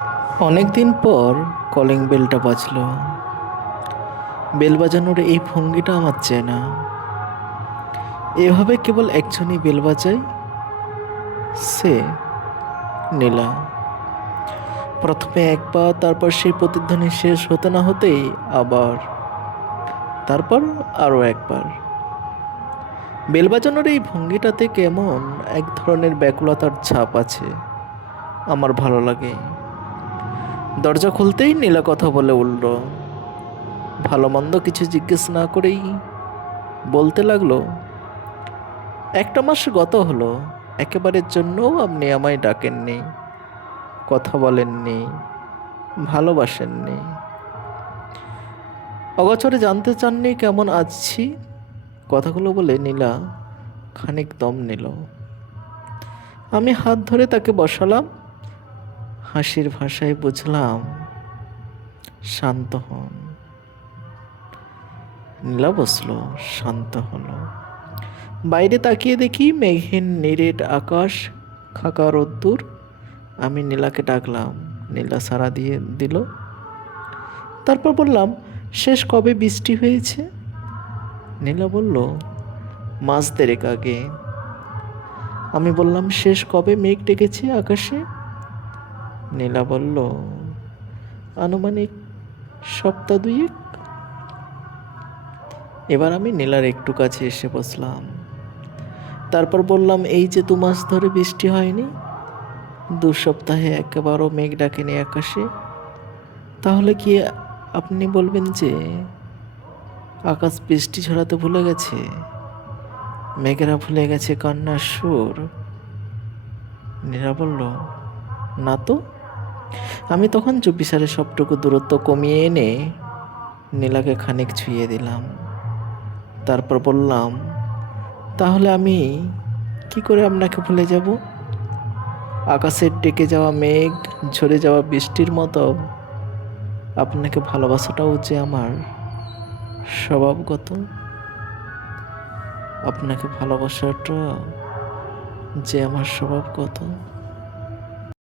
অনেকদিন পর কলিং বেলটা বাজলো। বেল বাজানোর এই ভঙ্গিটা আমার চেনা। এভাবে কেবল একজনই বেল বাজায়, সে নীলা। প্রথমে একবার, তারপর সেই প্রতিধ্বনি শেষ হতে না হতেই আবার, তারপর আরও একবার। বেল বাজানোর এই ভঙ্গিটাতে কেমন এক ধরনের ব্যাকুলতার ছাপ আছে, আমার ভালো লাগে। দরজা খুলতেই নীলা কথা বলে উঠল। ভালো মন্দ কিছু জিজ্ঞেস না করেই বলতে লাগলো, 1 মাস গত হলো, একেবারের জন্যও আপনি আমায় ডাকেননি, কথা বলেননি, ভালোবাসেননি, অগোচরে জানতে চাননি কেমন আছি। কথাগুলো বলে নীলা খানিক দম নিল। আমি হাত ধরে তাকে বসালাম। হাসির ভাষায় বুঝলাম, শান্ত হন। নীলা বসলো, শান্ত হলো। বাইরে তাকিয়ে দেখি মেঘহীন নিরেট আকাশ, খাকা রোদ্দুর। আমি নীলাকে ডাকলাম, নীলা সাড়া দিয়ে দিল। তারপর বললাম, শেষ কবে বৃষ্টি হয়েছে? নীলা বলল, মাস দেড়েক আগে। আমি বললাম, শেষ কবে মেঘ ডেকেছে আকাশে? নীলা বলল, আনুমানিক সপ্তাহ দুয়েক। এবার আমি নীলার একটু কাছে এসে বসলাম। তারপর বললাম, এই যে 2 মাস ধরে বৃষ্টি হয়নি, 2 সপ্তাহে একেবারও মেঘ ডাকেনি আকাশে, তাহলে কি আপনি বলবেন যে আকাশ বৃষ্টি ঝরাতে ভুলে গেছে? মেঘেরা ভুলে গেছে কান্নার সুর? নীরা বলল, না তো। আমি তখন চুপিসারে সবটুকু দূরত্ব কমিয়ে এনে নীলাকে খানিক ছুঁয়ে দিলাম। তারপর বললাম, তাহলে আমি কি করে আপনাকে ভুলে যাব? আকাশের ডেকে যাওয়া মেঘ, ঝরে যাওয়া বৃষ্টির মতো আপনাকে ভালোবাসাটাও যে আমার স্বভাবগত। আপনাকে ভালোবাসাটা যে আমার স্বভাবগত।